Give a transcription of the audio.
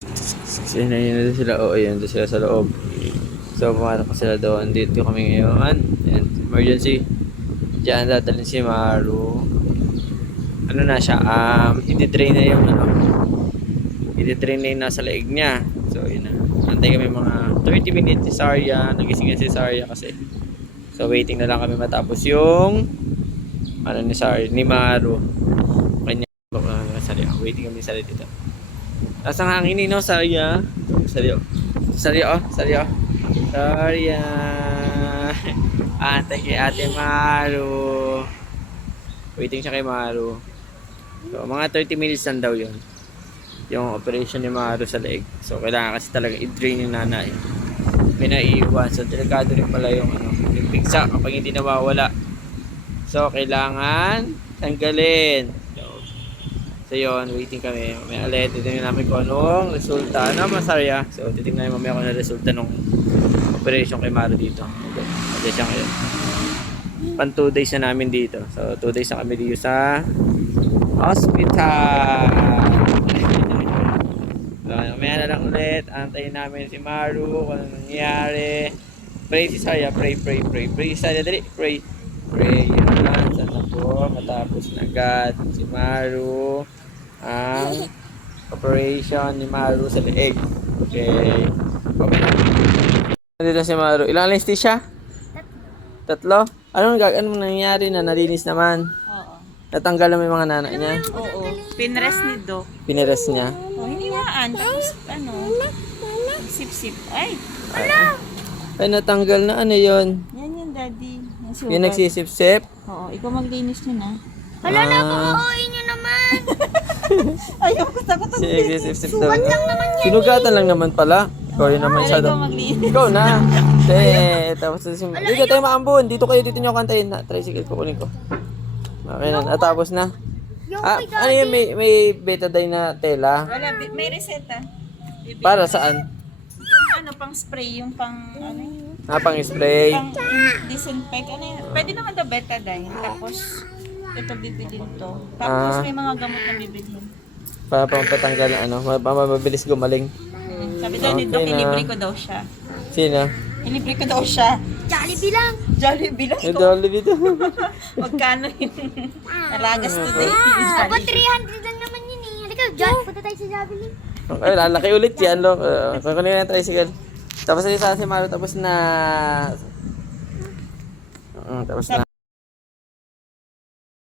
Kasi na sila. Oo, ayun. Doon sila sa loob. So, pumasok pa sila doon. Dito kami ngayon. And emergency. Diyan dadalhin si Maru. Ano na siya? I-drain na yung ano. I-drain na yung nasa leeg niya. So, yun na. Antay kami mga 30 minutes si Sarya. Nagising si Sarya kasi. So, waiting na lang kami matapos yung ano ni Sarya, ni Maru. Kanya. Sarya. Waiting kami sa dito. Tapos ang hangin no, Sarya. Sarya. Sarya, oh. Sarya. Sarya. Antay kay Ate Maru. Waiting siya kay Maru. So, mga 30 minutes lang daw yun. Yung operation ni Maru sa leg. So, kailangan kasi talaga i-drain yung nanay. May naiiwan. So, delikado rin pala yung ano, yung pigsa kapag hindi nawawala. So, kailangan tanggalin. So, yun. Waiting kami. May alit. Titignan namin kung anong resulta. Ano, Masarya? So, titignan namin mamaya kung ano resulta ng operation kay Maru dito. Okay siya ngayon. Pan 2 days na namin dito. So 2 days na kami dito sa hospital. So mamaya na lang ulit. Antayin namin si Maru kung ano nangyayari. Pray si Sarya. Pray. Pray si Sarya. Dali. Pray. Yan. Sana po matapos na agad si Maru ang operation ni Maru sa leeg. Okay. Nandito si Maru. Ilang anesthesia? Tatlo? Anong nangyayari na nalinis naman? Oo. Natanggal naman yung mga nanay niya? Oo. Pinrest ni Doc. Pinires niya? Oh, hiniwaan. Tapos, sip-sip. Ay! Ay, natanggal na. Ano yun? Yan yung daddy. Yung sugat. Yung nagsisip-sip? Oo. Ikaw maglinis nyo na. Hala na, pakauwi nyo naman. Ayaw ko takot ang Sige, sip-sip daw. Sinugatan lang naman pala. Sorry naman siya daw. Ikaw maglinis. Ikaw na. Tapos hindi tayo maambon. Dito nyo kantayin na. Tricycle, kukunin ko. Okay na. Tapos na. Ano yun? May betadine na tela? Wala. May reseta. Para saan? Yung ano, pang spray. Yung pang, ano yun? Pang spray. Pang disinfect. Ano yun? Pwede naman daw betadine. Tapos, ito bibilin to. Tapos, may mga gamot na bibilin. Para pang patanggal na ano. Mabilis gumaling. Sabi daw ni Doc, Okay na. ilibre ko daw siya. Sino? Ilibre ko daw siya. Jollibee lang. Jollibee lang. Ito, Olivia dito. Magkano yun? Nalagas today. Aba, 300 lang naman yun eh. Halika, John, punta tayo sa Jollibee. Okay, lalaki ulit yan, lo. Kukunin na yung tricycle. Tapos na si Maru, tapos na. Tapos na.